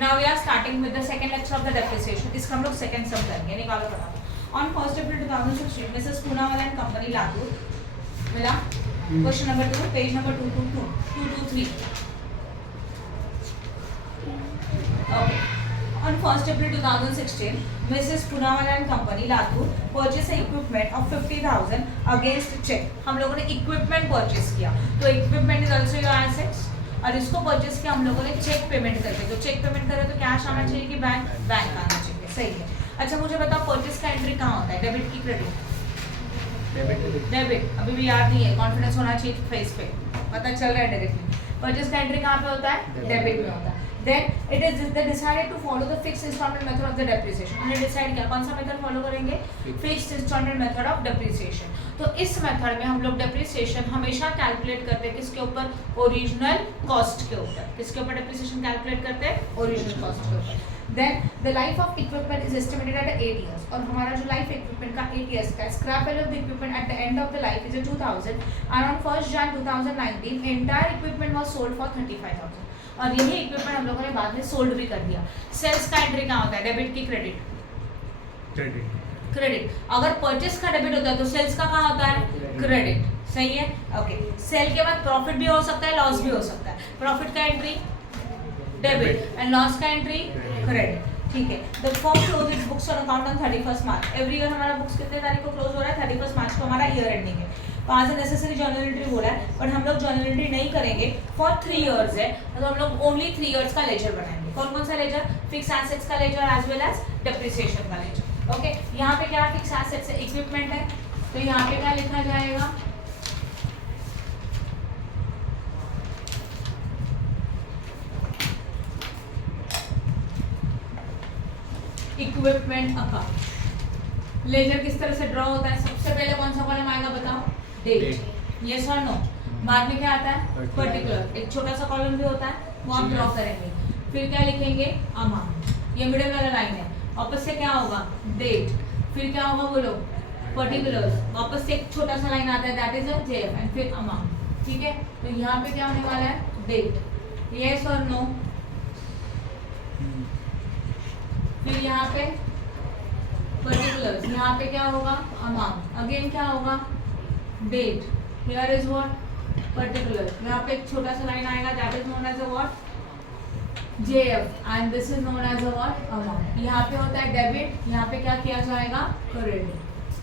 Now we are starting with the second lecture of the depreciation. इसका हम लोग second sum करेंगे, निकालो फटाफट. On 1st April 2016, Mrs. Poonawalla and Company Latur मिला. Question number 2, page number 223. Okay. On 1st April 2016, Mrs. Poonawalla and Company Latur purchased equipment of 50,000 against check. हम लोगों ने equipment purchase किया, तो equipment is also your assets. और इसको purchase किया हम लोगों ने चेक पेमेंट करके, तो चेक पेमेंट करे तो कैश आना चाहिए कि बैंक आना चाहिए. सही है. अच्छा मुझे बताओ परचेस का एंट्री कहाँ होता है, डेबिट की क्रेडिट? डेबिट. अभी भी याद नहीं है, कॉन्फिडेंस होना चाहिए फेस पे, पता चल रहा है डायरेक्टली. परचेस का एंट्री कहाँ पे होता है, डेबिट में होता है. Then it is they decided to follow the fixed installment method of the depreciation. उन्होंने डिसाइड किया कौन सा मेथड फॉलो करेंगे, fixed installment method of depreciation. तो इस मेथड में हम लोग डेप्रिसिएशन हमेशा कैलकुलेट करते हैं किसके ऊपर, ओरिजिनल कॉस्ट के ऊपर. किसके ऊपर डेप्रिसिएशन कैलकुलेट करते हैं, ओरिजिनल कॉस्ट के ऊपर. Then the life of equipment is estimated at 8 years. और हमारा जो लाइफ इक्विपमेंट का 8 years का scrap value of the equipment at the end of the life is 2000 and on 1st Jan 2019 entire equipment was sold for 35,000. और यही equipment हम लोगों ने बाद में सोल्ड भी कर दिया. सेल्स का एंट्री कहाँ होता है, डेबिट की क्रेडिट? क्रेडिट. अगर परचेस का डेबिट होता है तो सेल्स का कहाँ होता है, क्रेडिट. सही है. ओके. सेल के बाद प्रॉफिट भी हो सकता है, लॉस भी हो सकता है. प्रॉफिट का एंट्री डेबिट एंड लॉस का एंट्री क्रेडिट. ठीक है. The firm close it's books on account on 31st March. Every year हमारा बुक्स कितने तारीख को क्लोज हो रहा है, 31st मार्च को हमारा ईयर एंडिंग है. वहाँ से नेसेसरी जर्नल एंट्री हो रहा है, बट हम लोग जर्नल एंट्री नहीं करेंगे. फॉर 3 इयर्स है, तो हम लोग ओनली 3 इयर्स का लेजर बनाएंगे. कौन कौन सा लेजर, फिक्स एसेट्स का ledger as well as depreciation का लेजर. ओके. यहाँ पे क्या फिक्स एसेट्स है, इक्विपमेंट है, तो यहाँ पे क्या लिखा जाएगा, इक्विपमेंट अकाउंट. लेजर किस तरह से ड्रॉ होता है, सबसे पहले कौन सा कॉलम आएगा बताओ, डेट. यस और नो. बाद में क्या आता है, पर्टिकुलर. एक छोटा सा कॉलम भी होता है, वो हम ड्रॉ करेंगे. फिर क्या लिखेंगे, अमाउंट. ये मिडिल वाला लाइन है. वापस से क्या होगा, डेट. फिर क्या होगा बोलो, पर्टिकुलर्स. वापस से एक छोटा सा लाइन आता है, that is a JF and फिर अमाउंट. ठीक है. तो यहाँ पे क्या होने वाला है, डेट. यस और नो. फिर यहाँ पे पर्टिकुलर्स. यहाँ पे क्या होगा, अमाउंट. अगेन क्या होगा, date. Here is what, particular. यहाँ पे एक छोटा सा लाइन आएगा, that is known as a what, JF and this is known as a what, amount. यहाँ पे होता है डेबिट, यहाँ पे क्या किया जाएगा, क्रेडिट.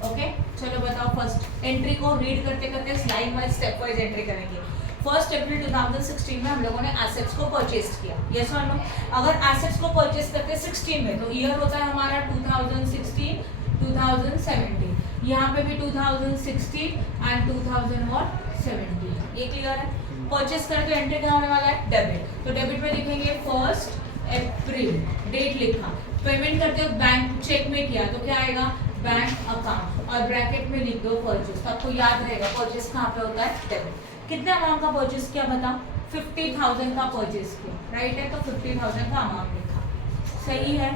ओके. चलो बताओ फर्स्ट एंट्री को रीड करते करते slide wise step wise entry करेंगे. 1st अप्रैल 2016 में हम लोगों ने एसेट्स को परचेज किया. यस और नो. अगर एसेट्स को परचेज करते हैं 16 में, तो ईयर होता है हमारा 2016 2017. यहाँ पे भी 2016 एंड 2017. ये क्लियर है. परचेज करें तो एंट्री क्या होने वाला है, डेबिट. तो डेबिट में लिखेंगे 1st अप्रैल, डेट लिखा. पेमेंट करते हो बैंक चेक में किया, तो क्या आएगा, बैंक अकाउंट, और ब्रैकेट में लिख दो परचेज. तो आपको याद रहेगा परचेज कहाँ पे होता है, डेबिट. कितने अमाउंट का परचेज किया बताओ, 50,000 का परचेज किया. राइट है. तो 50,000 का अमाउंट लिखा. सही है.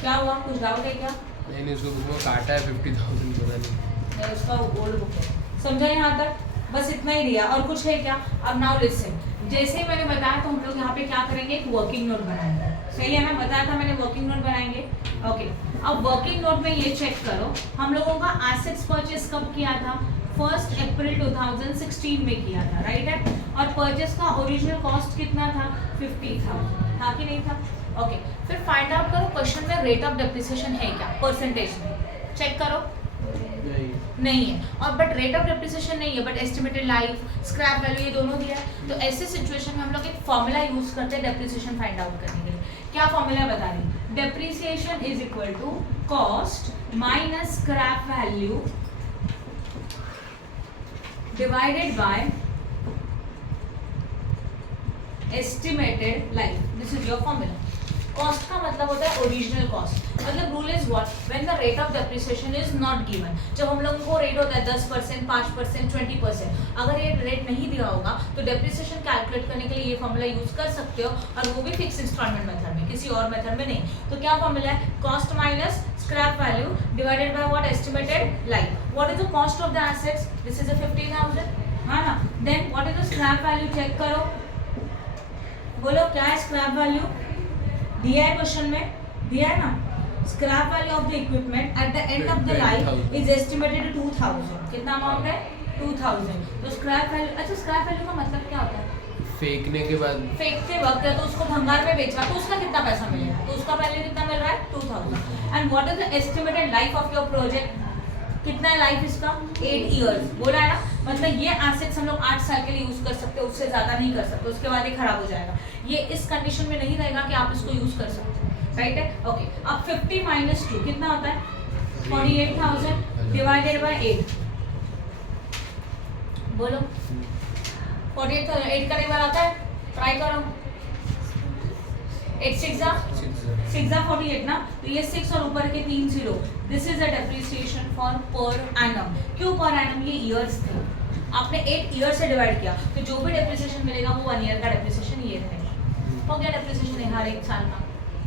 क्या हुआ, कुछ डाउट है क्या? नहीं, उसको बुक में काटा है 50,000 पता नहीं. उसका ओल्ड बुक है. समझा यहाँ तक, बस इतना ही दिया और कुछ है क्या. अब नाउ लिसन. जैसे ही मैंने बताया तो हम लोग यहाँ पे क्या करेंगे, एक वर्किंग नोट बनाएंगे. सही है ना, बताया था मैंने वर्किंग नोट बनाएंगे. ओके. अब वर्किंग नोट में ये चेक करो, हम लोगों का एसेट्स परचेज कब किया था, 1st अप्रैल 2016 में किया था. राइट है. और परचेज का ओरिजिनल कॉस्ट कितना था, 50,000 था कि नहीं था. ओके. फिर फाइंड आउट करो क्वेश्चन में रेट ऑफ डेप्रिसिएशन है क्या, परसेंटेज में. चेक करो, नहीं है. और बट रेट ऑफ डेप्रिसिएशन नहीं है, but estimated life, scrap value, ये दोनों दिया है. तो ऐसे सिचुएशन में हम लोग एक फॉर्मूला यूज करते हैं डेप्रिसिएशन फाइंड आउट करने के लिए. क्या फॉर्मूला बता रही, depreciation is equal to cost minus scrap value divided by estimated life. This is your formula. Cost का मतलब होता है ओरिजिनल कॉस्ट. मतलब rule is what, when the rate of depreciation is not given. जब हम लोगों को रेट होता है 10%, 5%, 20%, अगर ये रेट नहीं दिया होगा तो डेप्रिसिएशन कैलकुलेट करने के लिए ये फॉर्मूला यूज कर सकते हो, और वो भी फिक्स इंस्टॉलमेंट मेथड में, किसी और मेथड में नहीं. तो क्या फॉर्मूला है, cost minus scrap value divided by what, estimated life. What is the cost of the assets, this is a 50,000. हाँ ना. Then what is the scrap value, check करो, बोलो क्या है स्क्रैप वैल्यू, दिया है क्वेश्चन में, दिया है ना, scrap value of the equipment at the end of the life is estimated 2000। कितना अमाउंट है? 2000। तो स्क्रैप वैल्यू, अच्छा स्क्रैप वैल्यू का मतलब क्या होता है? फेंकने के बाद, फेंकते वक्त है तो उसको भंगार में बेचा तो उसका कितना पैसा मिलेगा? तो उसका वैल्यू कितना मिल रहा है? 2000। And what is the estimated life of your project? कितना है लाइफ इसका? 8 इयर्स। बोला है ना, मतलब ये एसेट्स हम लोग 8 साल के लिए यूज कर सकते हैं, उससे ज्यादा नहीं कर सकते, उसके बाद ये खराब हो जाएगा। ये इस कंडीशन में नहीं रहेगा कि आप इसको यूज कर सकते हैं, राइट है? ओके, अब 50 माइनस 2 कितना होता है? 48,000 डिवाइडेड बाय 8। बोलो 48,000 8 का एक बार आता है, ट्राई करो। 8 6 48 ना, तो ये 6 और ऊपर के 3 0। This is a depreciation for per annum. क्यों पर एनम? ये इयर्स थे, आपने 8 ईयर से डिवाइड किया तो जो भी डेप्रिसिएशन मिलेगा वो 1 ईयर का डेप्रिसिएशन ये रहेगा। हो गया डेप्रिसिएशन हर एक साल का,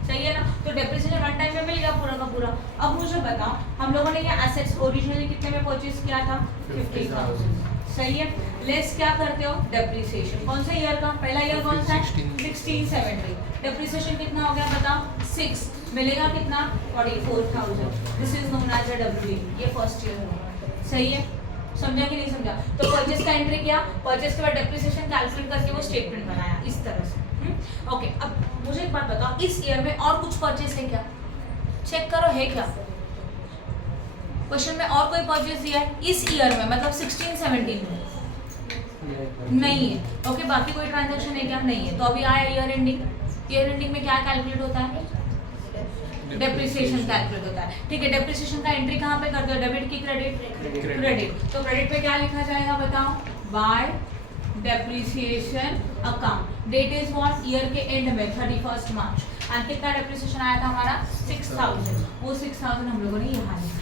सही है ना? तो डेप्रिसिएशन 1 टाइम में मिल गया पूरा का पूरा। अब मुझे बताओ, हम लोगों ने ये एसेट्स ओरिजिनली कितने में परचेज किया था? 50,000, सही है। लेस क्या करते हो? डेप्रिसिएशन। कौन सा ईयर का? पहला ईयर कौन सा है? 1670। डेप्रिसिएशन कितना हो गया बताओ? 6 मिलेगा कितना? 44,000। This is known as a W. ये फर्स्ट ईयर होगा, सही है? समझा कि नहीं समझा? तो परचेज का एंट्री किया, परचेज के बाद डेप्रिसिएशन कैलकुलेट करके वो स्टेटमेंट बनाया इस तरह से। ओके, अब मुझे एक बात बताओ, इस ईयर में और कुछ परचेज है क्या? चेक करो है क्या? क्वेश्चन में और कोई परचेज दिया है इस ईयर में, मतलब 16-17 में? नहीं है। ओके, बाकी कोई ट्रांजैक्शन है क्या? नहीं है। तो अभी आया ईयर एंडिंग। ईयर एंडिंग में क्या कैलकुलेट होता है? डेप्रिसिएशन कैलकुलेट होता है, ठीक है। डेप्रिसिएशन का एंट्री कहाँ पे करते हो? डेबिट की क्रेडिट? क्रेडिट। तो क्रेडिट पे क्या लिखा जाएगा बताओ? By depreciation account. Date is what? Year के एंड में 31 मार्च। एंड कितना डेप्रिसिएशन आया था हमारा? 6,000। वो 6,000 हम लोगों ने यहाँ लिखा,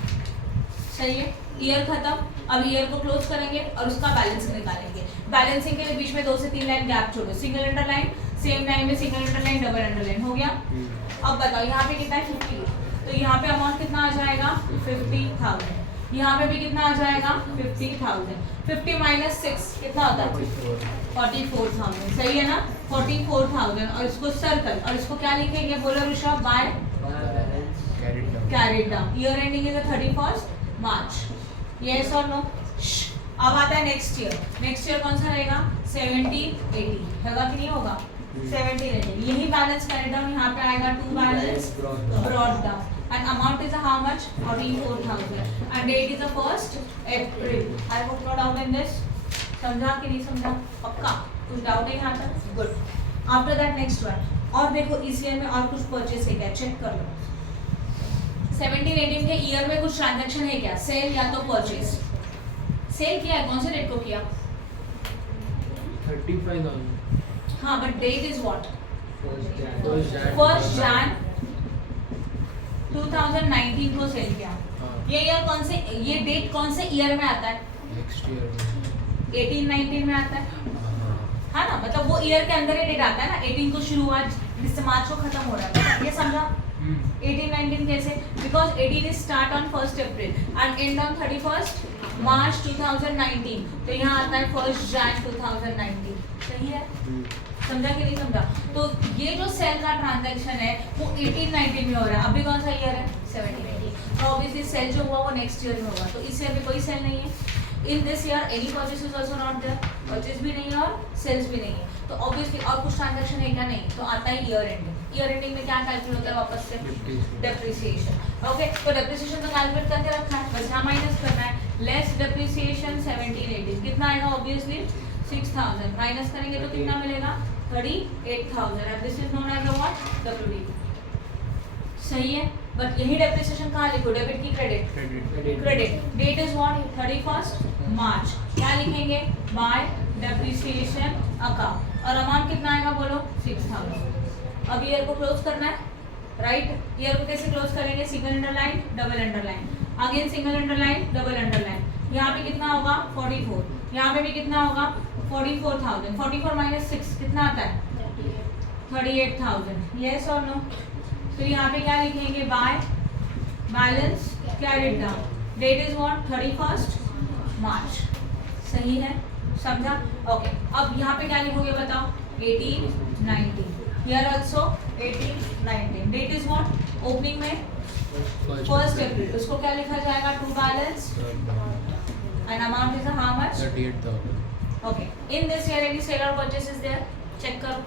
सही है। ईयर खत्म, अब ईयर को क्लोज करेंगे और उसका बैलेंस निकालेंगे। बैलेंसिंग के लिए बीच में 2 से 3 लाइन गैप छोड़ो, सिंगल अंडरलाइन, सेम लाइन में सिंगल अंडरलाइन, डबल अंडरलाइन, हो गया। अब बताओ यहाँ पे कितना है? 50। तो यहाँ पे अमाउंट कितना आ जाएगा? 50,000। यहाँ पे भी कितना आ जाएगा? 50,000। 50 माइनस 6 कितना होता है? 44,000, सही है ना? 44,000 और इसको सर्कल, और इसको क्या लिखेंगे? बोलो Rishabh. By carried down. Year ending is 31 March. Yes और नो? अब आता है नेक्स्ट ईयर। नेक्स्ट ईयर कौन सा रहेगा? 70-80 होगा कि नहीं होगा? 70-80। यही बैलेंस कैरिड डाउन यहाँ पे आएगा, to balance brought down. And amount is how much? 44,000। And date is 1 April. I hope no doubt in this. समझा कि नहीं समझा? पक्का? कुछ डाउट है यहाँ तक? Good. After that next one. और देखो इस ईयर में और कुछ परचेस है क्या? चेक कर लो। 17-18 के ईयर में कुछ ट्रांजैक्शन है क्या? सेल या तो परचेस? सेल किया है, कौन से डेट को किया? 35,000। हाँ, but date is what? 1 Jan 2019 को सेल किया। ये ईयर कौन से, ये डेट कौन से ईयर में आता है? नेक्स्ट ईयर 18-19 में आता है, हाँ ना? मतलब वो ईयर के अंदर ही डेट आता है ना। 18 को शुरुआत, मार्च को खत्म हो रहा है, ये समझा? 18-19 कैसे? Because 18 is start on 1 April and and on 31 मार्च 2019। तो यहाँ आता है 1 Jan 2019, सही है? समझा कि नहीं समझा? तो ये जो सेल का ट्रांजैक्शन है वो 18-19 में हो रहा है। अभी कौन सा ईयर है? 17-18। तो ऑब्वियसली सेल जो हुआ वो नेक्स्ट ईयर में होगा। तो इस ईयर में कोई सेल नहीं है। In this year any purchase is also not there. Purchase भी नहीं है और सेल्स भी नहीं है। तो ऑब्वियसली और कुछ ट्रांजैक्शन है क्या? नहीं। तो आता है ईयर एंडिंग। ईयर एंडिंग में क्या कैलकुलेट होता है वापस से? डेप्रिसिएशन। ओके, तो डेप्रिसिएशन तो कैलकुलेट करके रखा है, बस यहाँ माइनस करना है। लेस डेप्रिसिएशन 17-18 कितना आएगा? ऑब्वियसली 6,000 माइनस करेंगे तो कितना मिलेगा? 38,000। And this is known as what? WDV, सही है। बट यही डेप्रिसिएशन कहाँ लिखो? डेबिट की credit? Credit. Date is what? 31 March. क्या लिखेंगे? By depreciation account. और अमाउंट कितना आएगा बोलो? 6,000। अब ईयर को क्लोज करना है, राइट? ईयर को कैसे क्लोज करेंगे? Single underline, double underline, again single underline, double underline. यहाँ पे कितना होगा? 44। यहाँ पे भी कितना होगा? 44,000। 44 माइनस 6 कितना आता है? 38,000। यस और नो? तो यहाँ पे क्या लिखेंगे? By balance carried down. Date is what? 31 March, सही है? समझा? ओके, अब यहाँ पे क्या लिखोगे बताओ? 18-19। Here also 18-19। Date is what, opening में 1 अप्रैल, उसको क्या लिखा जाएगा, to balance and amount is how much 38,000. Okay. In this year any sale और परचेस इज देयर, चेक करो.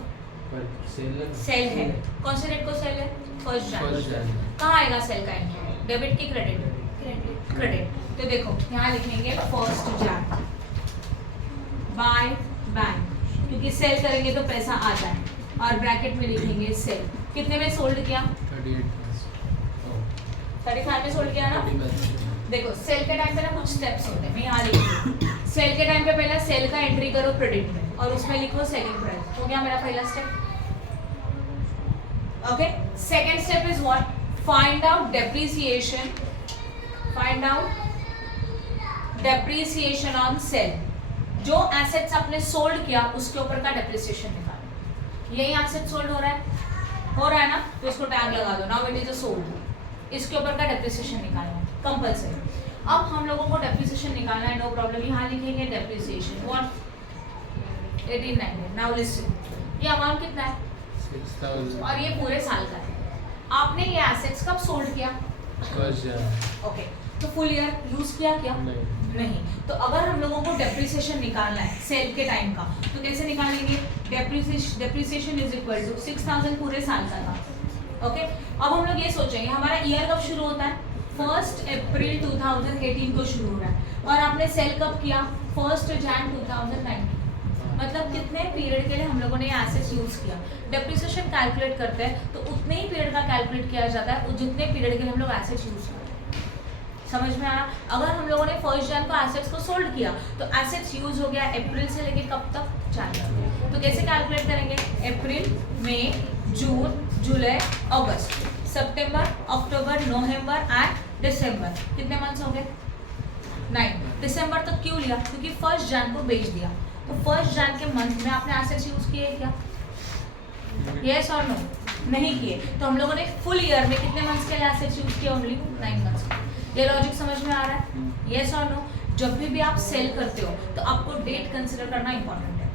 सेल है, कौन से डेट को सेल है, 1 जनवरी. कहाँ आएगा सेल का एंट्री, डेबिट की क्रेडिट, क्रेडिट. तो देखो यहाँ लिखेंगे 1 जनवरी बाय बैंक, क्योंकि सेल करेंगे तो पैसा आ जाए, और ब्रैकेट में लिखेंगे सेल. कितने में सोल्ड किया, 35 में सोल्ड किया ना. देखो सेल के टाइम पे ना कुछ स्टेप्स होते हैं, मैं यहाँ लिखूंगी. सेल के टाइम पे पहले सेल का एंट्री करो क्रेडिट में, और उसमें लिखो सेलिंग प्राइस. हो गया मेरा पहला step. Okay. Second step is what, find out depreciation, find out depreciation on sale. जो एसेट्स आपने सोल्ड किया उसके ऊपर का डेप्रिसिएशन निकालो. यही एसेट सोल्ड हो रहा है ना, तो इसको टैग लगा दो, now it is a sold. इसके ऊपर का डेप्रिसिएशन निकालना है कंपलसरी. अब हम लोगों को डेप्रिसिएशन निकालना है, नो प्रॉब्लम. यहाँ लिखेंगे डेप्रिसिएशन व्हाट 1890. नाउ लिसन, ये अमाउंट कितना है 6,000. और ये पूरे साल का है. आपने ये एसेट्स कब सोल्ड किया, 1 जनवरी. ओके. तो फुल ईयर यूज किया क्या, नहीं. तो अगर हम लोगों को डेप्रिसिएशन निकालना है सेल के टाइम का, तो कैसे निकालेंगे, डेप्रिसिएशन इज इक्वल टू 6,000 पूरे साल का था. ओके. अब हम लोग ये सोचेंगे हमारा ईयर कब शुरू होता है, 1 अप्रैल 2018 को शुरू हो रहा है, और आपने सेल कब किया, 1 जनवरी 2019. मतलब कितने पीरियड के लिए हम लोगों ने ये एसेट्स यूज किया. डेप्रिसिएशन कैलकुलेट करते हैं तो उतने ही पीरियड का कैलकुलेट किया जाता है जितने पीरियड के लिए हम लोग एसेट्स यूज करते हैं. समझ में आया. अगर हम लोगों ने 1 जनवरी को एसेट्स को सोल्ड किया तो एसेट्स यूज हो गया अप्रैल से लेके कब तक, जनवरी. तो कैसे कैलकुलेट करेंगे, अप्रैल, मई, जून, जुलाई, अगस्त, सितंबर, अक्टूबर, नवंबर एंड दिसंबर. कितने मंथ्स हो गए, 9. दिसंबर तक क्यों लिया, क्योंकि 1 जनवरी को बेच दिया. तो 1 जनवरी के मंथ में आपने एसेट्स यूज किए क्या, यस और नो, नहीं किए. तो हम लोगों ने फुल ईयर में कितने मंथ्स के लिए एसेट्स यूज किए, ओनली 9 मंथ्स. ये लॉजिक समझ में आ रहा है, यस और नो. जब भी आप सेल करते हो तो आपको डेट कंसिडर करना इंपॉर्टेंट है.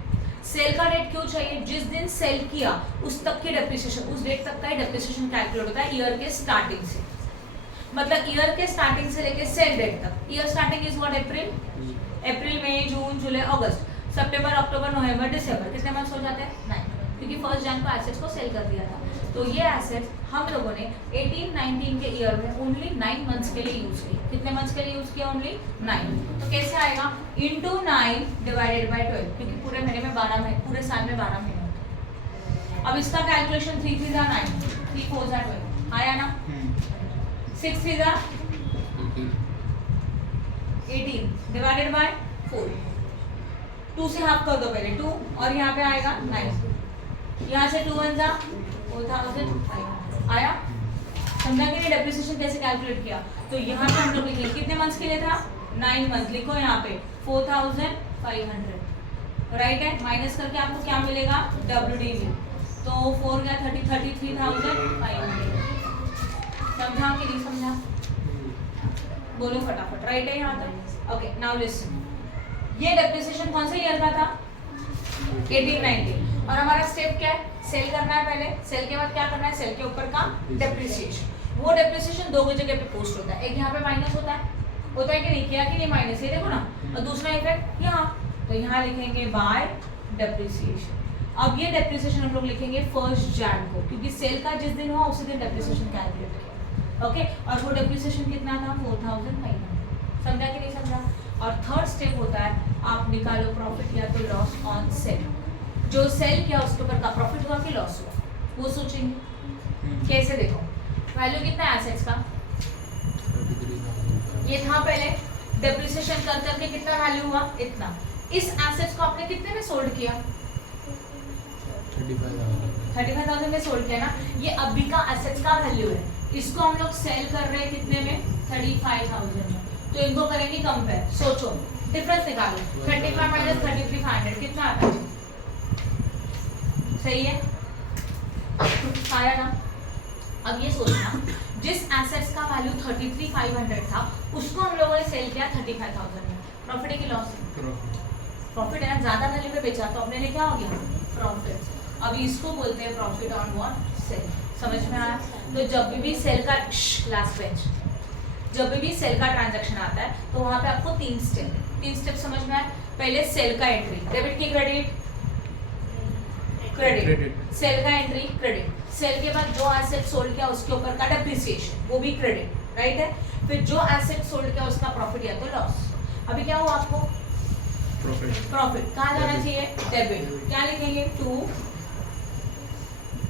सेल का डेट क्यों चाहिए, जिस दिन सेल किया उस तक की डेप्रिसिएशन, उस डेट तक का ही डेप्रिसिएशन कैलकुलेट होता है ईयर के स्टार्टिंग से. मतलब ईयर के स्टार्टिंग से लेके सेल डेट तक. ईयर स्टार्टिंग इज व्हाट, अप्रैल, मई, जून, जुलाई, अगस्त, सितंबर, अक्टूबर, नवंबर, दिसंबर. कितने मंथ्स हो जाते हैं, 9, क्योंकि 1 जनवरी को एसेट्स को सेल कर दिया था. तो ये एसेट्स हम लोगों ने 18-19 के ईयर में ओनली 9 मंथ्स के लिए यूज किए. कितने मंथ्स के लिए यूज किया, ओनली 9. तो कैसे आएगा, इंटू 9 डिवाइडेड बाय 12, क्योंकि पूरे महीने में 12 महीने, पूरे साल में 12 महीने होते हैं. अब इसका कैलकुलेशन 3 3 जा 9, 3 4 जा 12 आया ना, 6 3 जा 18 डिवाइडेड बाय 4. 2 से हाफ कर दो पहले, 2, और यहाँ पे आएगा 9. यहाँ से 2 1 जा 4,000 आया. समझा कि नहीं डेप्रिसिएशन कैसे कैलकुलेट किया. तो यहाँ पे हम लोग लिखेंगे कितने मंथ्स के लिए था, 9 मंथ. लिखो यहाँ पे 4,500, राइट है. माइनस करके आपको क्या मिलेगा, WDV. तो 4 गया 33,500. समझा कि नहीं समझा, बोलो फटाफट, राइट है यहाँ तक. ओके. नाउ लिसन, ये डेप्रिसिएशन कौन से ईयर का था, 18-19. और हमारा स्टेप क्या है, सेल करना है पहले. सेल के बाद क्या करना है, सेल के ऊपर का डेप्रिसिएशन. वो डेप्रिसिएशन 2 जगह पे पोस्ट होता है. एक यहाँ पे माइनस होता है कि नहीं, किया कि नहीं माइनस, ये देखो ना. और दूसरा इफेक्ट यहाँ, तो यहाँ लिखेंगे बाय डेप्रिसिएशन. अब ये डेप्रिसिएशन हम लोग लिखेंगे 1 जनवरी को, क्योंकि सेल का जिस दिन हुआ उसी दिन डेप्रिसिएशन कैलकुलेट किया. ओके. और वो डेप्रिसिएशन कितना था, 4,500. समझा कि नहीं समझा. और थर्ड स्टेप होता है आप निकालो प्रॉफिट या तो लॉस ऑन सेल. जो सेल किया उसके ऊपर का प्रॉफिट हुआ कि लॉस हुआ, वो सोचेंगे. कैसे, देखो वैल्यू कितना है एसेट्स का, ये था पहले. डेप्रिसिएशन कर करके कितना वैल्यू हुआ, इतना. इस एसेट्स को आपने कितने में सोल्ड किया, 35,000 में सोल्ड किया ना. ये अभी का एसेट्स का वैल्यू है. इसको हम लोग सेल कर रहे हैं कितने में, 35,000 में. तो इनको करेंगे कंपेयर. सोचो डिफरेंस निकालो, 35 माइनस 33,500 कितना आता है, सही है, आया ना. अब ये सोचना, जिस एसेट्स का वैल्यू 33,500 था उसको हम लोगों ने सेल किया 35,000 में. प्रॉफिट है कि लॉस है, प्रॉफिट है ना. ज्यादा वैल्यू पे बेचा तो अपने लिए क्या हो गया, प्रॉफिट. अब इसको बोलते हैं प्रॉफिट ऑन व्हाट, सेल. समझ में आया? तो जब भी सेल का लास्ट बेंच, जब भी सेल का ट्रांजैक्शन आता है तो वहां पे आपको तीन स्टेप समझ में आए। पहले सेल का एंट्री, डेबिट की क्रेडिट, क्रेडिट, सेल का एंट्री क्रेडिट, सेल के बाद जो एसेट सोल्ड किया उसके ऊपर का डेप्रिसिएशन, वो भी क्रेडिट, राइट है। फिर जो एसेट सोल्ड किया उसका प्रॉफिट या तो लॉस। अभी क्या हुआ आपको? प्रॉफिट कहाँ जाना चाहिए? डेबिट। क्या लिखेंगे? To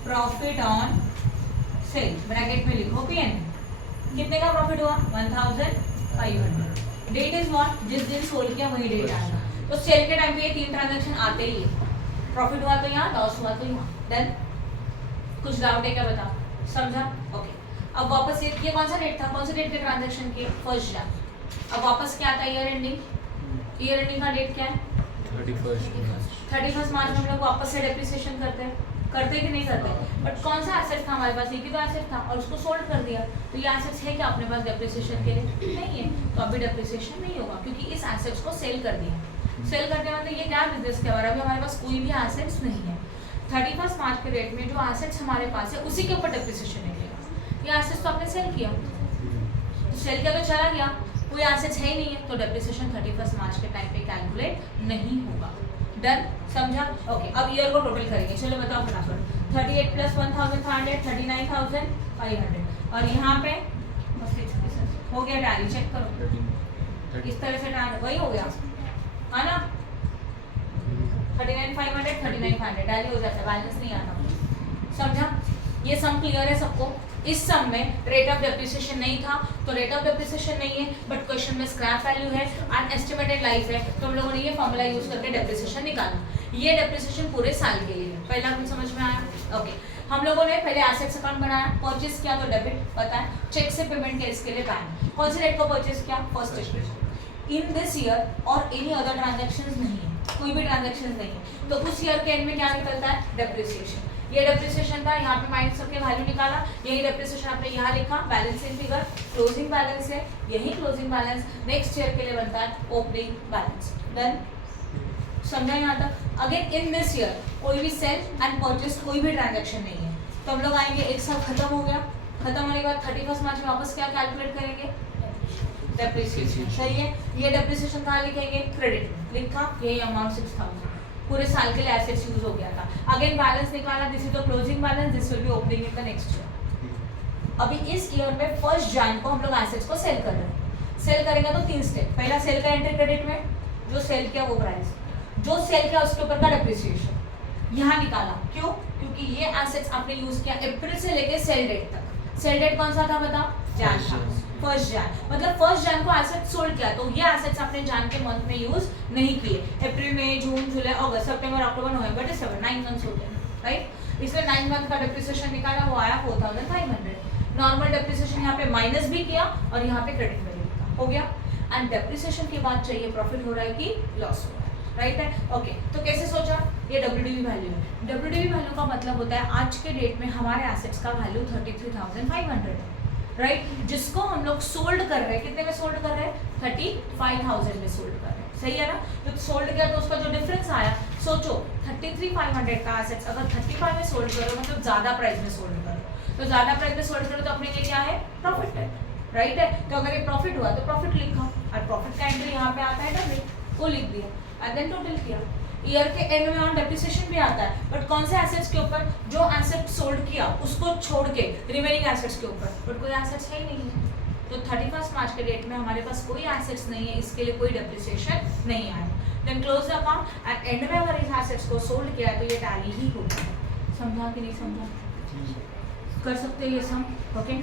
profit on sale, bracket में लिखो पीएन। कितने का प्रॉफिट हुआ? 1500। Date is what? जिस दिन सोल्ड किया वही डेट आएगा। तो सेल के टाइम पे ये तीन ट्रांजैक्शन आते ही है। प्रॉफिट हुआ तो यहाँ, लॉस हुआ तो यहाँ। देन कुछ डाउट है क्या? बताओ। समझा? ओके। अब वापस ये कौन सा डेट था? कौन से डेट के ट्रांजैक्शन किए? 1 जन। अब वापस क्या आता है? Year ending. ईयर एंडिंग का डेट क्या है? 31 मार्च में हम लोग वापस से डेप्रिसिएशन करते कि नहीं करते? बट कौन सा एसेट था हमारे पास? एक ही तो एसेट था और उसको सोल्ड कर दिया। तो ये एसेट्स है क्या अपने पास डेप्रिसिएशन के लिए? नहीं है। तो अभी डेप्रिसिएशन नहीं होगा क्योंकि इस एसेट्स को सेल कर दिया। सेल करने मतलब ये क्या बिजनेस के बारे में? हमारे पास कोई भी एसेट्स नहीं है। 31 मार्च के डेट में जो एसेट्स हमारे पास है उसी के ऊपर डेप्रिसिएशन निकलेगा। ये एसेट्स तो आपने सेल किया, तो सेल किया तो चला गया, कोई एसेट्स है ही नहीं है, तो डेप्रिसिएशन 31 मार्च के टाइम पे कैलकुलेट नहीं होगा। डन? समझा? ओके। अब ईयर को टोटल करेंगे। चलो बताओ फटाफट। 38 प्लस 1500 39,500 और यहाँ पे हो गया टैली, चेक करो। इस तरह से वही हो गया है ना? 39,500 39,500 टैली हो जाता है, बैलेंस नहीं आता। समझा? ये सम क्लियर है सबको? इस सम में रेट ऑफ डेप्रिसिएशन नहीं था, तो रेट ऑफ डेप्रिसिएशन नहीं है, बट क्वेश्चन में स्क्रैप वैल्यू है एंड एस्टिमेटेड लाइफ है, तो हम लोगों ने ये फॉर्मूला यूज करके डेप्रिसिएशन निकाला। ये डेप्रिसिएशन पूरे साल के लिए है। पहला कुछ समझ में आया? ओके। हम लोगों ने पहले एसेट्स अकाउंट बनाया, परचेस किया तो डेबिट पता है, चेक से पेमेंट किया इसके लिए बैंक। कौन से डेट को परचेस किया? 1 अप्रैल। इन दिस ईयर और एनी अदर ट्रांजैक्शंस नहीं है, कोई भी ट्रांजैक्शन नहीं है, तो उस ईयर के एंड में क्या निकलता है? डेप्रिसिएशन। ये डेप्रिसिएशन था, यहाँ पे माइनस करके वैल्यू निकाला, यही डेप्रिसिएशन आपने यहाँ लिखा, बैलेंसिंग फिगर, क्लोजिंग बैलेंस है, यही क्लोजिंग बैलेंस नेक्स्ट ईयर के लिए बनता है ओपनिंग बैलेंस। देन समझा यहाँ तक? अगेन इन दिस ईयर कोई भी सेल एंड परचेस कोई भी ट्रांजैक्शन नहीं है, तो हम लोग आएंगे एक साल खत्म हो गया, खत्म होने के बाद 31 मार्च में वापस क्या कैलकुलेट करेंगे? डेप्रिसिएशन। सही है। ये डेप्रिसिएशन कहाँ लिखेंगे? क्रेडिट में लिखा, यही अमाउंट 6,000 पूरे साल के लिए एसेट्स यूज हो गया था। अगेन बैलेंस निकाला, this is the closing balance, this will be opening in the next year. अभी इस ईयर में 1 जन को हम लोग एसेट्स को सेल कर रहे हैं। सेल करेंगे तो 3 स्टेप। पहला सेल का एंट्री क्रेडिट में, जो सेल किया वो प्राइस, जो सेल किया उसके ऊपर का डेप्रिसिएशन यहाँ निकाला। क्यों? क्योंकि ये एसेट्स आपने यूज किया अप्रैल से लेके सेल डेट तक। सेल डेट कौन सा था बताओ? जैन था, 1 जन। मतलब 1 जन को एसेट सोल्ड किया, तो ये एसेट्स आपने जन के मंथ में यूज नहीं किए। अप्रैल, मई, जून, जुलाई, अगस्त, सितंबर, अक्टूबर, नवंबर, दिसंबर, 9 मंथ्स हो गए, राइट? इसलिए 9 मंथ का डेप्रिसिएशन निकाला, वो आया 4,500। नॉर्मल डेप्रिसिएशन यहाँ पे माइनस भी किया और यहाँ पे क्रेडिट में भी लिखा, हो गया। एंड डेप्रिसिएशन के बाद चाहिए प्रॉफिट हो रहा है कि लॉस हो रहा है, राइट है? ओके। तो कैसे सोचा? ये WDV वैल्यू है। WDV वैल्यू का मतलब होता है आज के डेट में हमारे एसेट्स का वैल्यू 33,500 है, राइट? जिसको हम लोग सोल्ड कर रहे हैं, कितने में सोल्ड कर रहे हैं? 35,000 में सोल्ड कर रहे हैं, सही है ना? तो सोल्ड किया तो उसका जो डिफरेंस आया, सोचो 33,500 का एसेट्स अगर 35 में सोल्ड करो मतलब ज्यादा प्राइस में सोल्ड करो, तो ज्यादा प्राइस में सोल्ड करो तो अपने लिए क्या है? प्रॉफिट है, राइट है? तो अगर ये प्रॉफिट हुआ तो प्रॉफिट लिखा और प्रॉफिट का एंट्री यहाँ पे आता है डेबिट, वो लिख दिया एंड देन टोटल किया। ईयर के एंड में ऑन डेप्रिसिएशन भी आता है, बट कौन से एसेट्स के ऊपर? जो एसेट सोल्ड किया उसको छोड़ के रिमेनिंग एसेट्स के ऊपर, बट कोई एसेट्स है ही नहीं है। तो 31 मार्च के डेट में हमारे पास कोई एसेट्स नहीं है, इसके लिए कोई डेप्रिसिएशन नहीं आया। Then close the account at end में अगर इस एसेट्स को सोल्ड किया तो ये टैली ही होगा। समझा कि नहीं समझा? कर सकते हैं ये सम? ओके।